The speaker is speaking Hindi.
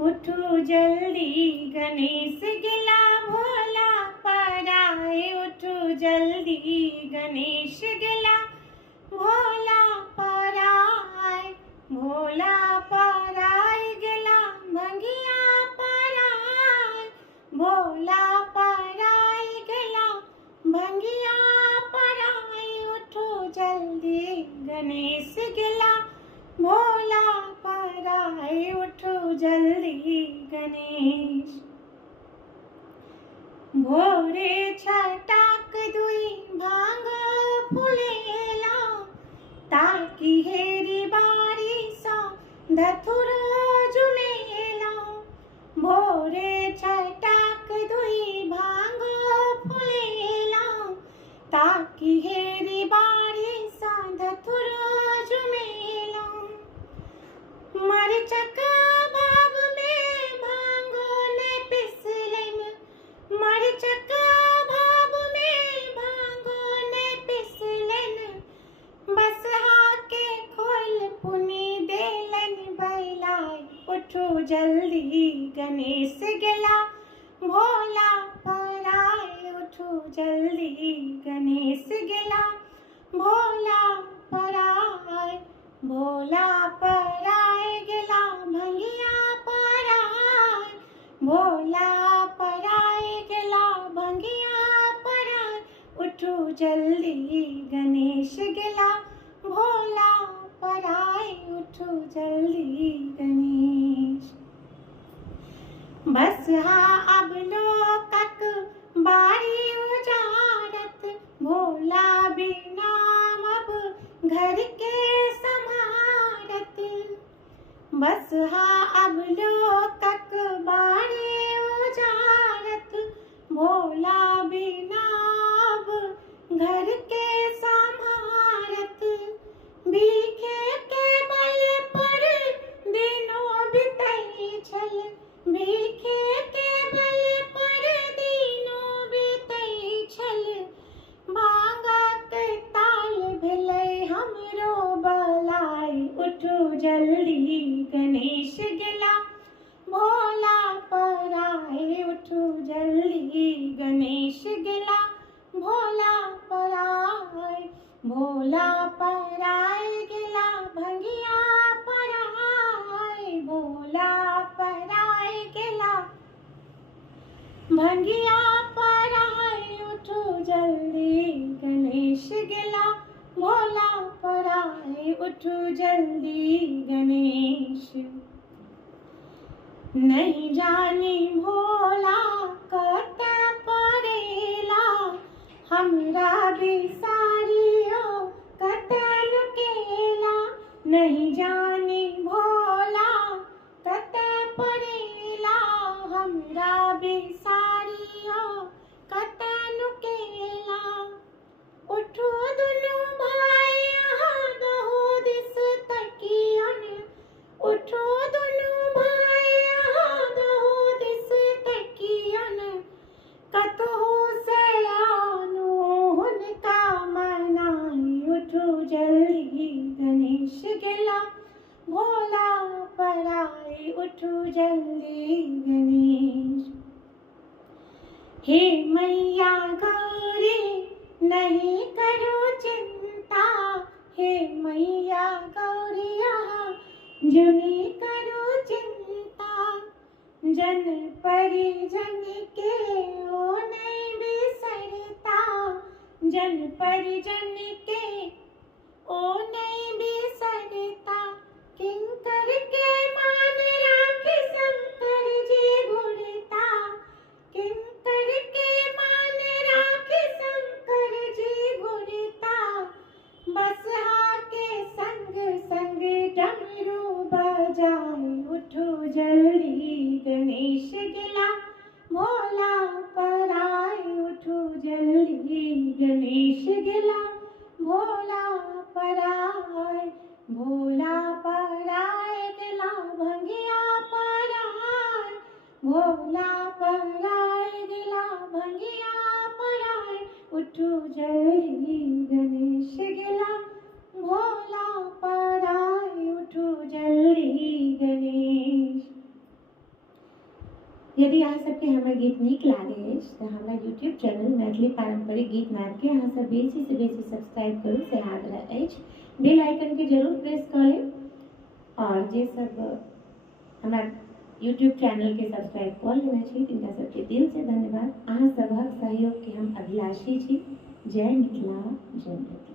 उठो जल्दी गणेश गिला भोला पराए। उठो जल्दी गणेश गिला भोला पराए। भोला पराए गिला भंगिया पराए। भोला पराए गिला भंगिया पराए। उठो जल्दी गणेश गिला भोला पराए। उठो जल्दी गणेश। भोरे छटाक दुई भांग फुलेला ताकि हेरी बारी सा धथुर जुलेला। भोरे छटाक दुई भांग फुलेला ताकि हेरी बारी सा धथुर जुमेला। मरचक भाग में भांगो ने पिसलेन। मरचक भाग में भांगो ने पिसलेन। बसहा के खोल पुनी देलन बैलाए। उठो जल्दी गणेश गिला भोला पराए। उठो जल्दी गणेश गिला भोला पराए। भोला पराए गिला भंगिया पराए। भोला पराए गिला भंगिया पराए। उठो जल्दी गणेश गिला भोला पराए। उठो जल्दी गणेश। बसहा अब लोकक बारी उजारत। भोला बिना अब घर के समारत। बसहा अब लोकक बारी उजारत। भोला बिना अब घर के समारत। भीखे के बल पर दिनों बितई छल। भीखे के बल पर दिनों बितई छल। भांगत ताल भेलै हमरो बलाई। उठो जल्दी गणेश गिला भोला पराए। उठो जल्दी गणेश गिला भोला पराए। भोला पराए गिला भंगिया पराए। भोला पराए गिला भंगिया पराए। उठो जल्दी गणेश गिला भोला पराए। उठो जल्दी गणेश। नहीं जानी भोला कत परेला हमरा बिसारियो कत लुकेला। नहीं जानी भोला कत परेला हमरा बिसारियो कत लुकेला। उठो दुनु भाई यहाँ दहो दिस तकियन। उठो दुनु भाई यहाँ दहो दिस तकियन। कतहु से आनो हुनका मनाई। उठो जल्दी गणेश गिला भोला पराए। उठो जल्दी गणेश। हे मैया गौरी नहीं करो चिंता। हे मैया गौरिया जुनी करो चिंता। जन परिजन के ओ नहीं बिसरता। जन परिजन के ओ नहीं बिसरता। किंकर के मान राखी शंकर जी गुणता। किंकर के मान राखी शंकर जी गुणता। बसहा के संग संग डमरू बजाए। उठो जल्दी गणेश गिला भोला पराए। उठो जल्दी गणेश गिला भोला पराए। भोला पराए गिला भंगिया पराए। भोला पराए गिला भंगिया पराए। उठो जल्दी गणेश गिला भोला पराए। उठो जल्दी गणेश। यदि अहाँ सबके हमर गीत नीक लागे तो हमरा यूट्यूब चैनल मैथिली पारंपरिक गीत नाद के अहाँ सब बेसी से बेसी सब्सक्राइब करू से आग्रह अछि। बेल आइकन के जरूर प्रेस कर लेब और जे सब हमरा यूट्यूब चैनल के सब्सक्राइब कर लेने छी तिनका सबके दिल से धन्यवाद। अहाँ सबहक सहयोग के हम अभिलाषी छी। जय मिथिला जय मिथिला।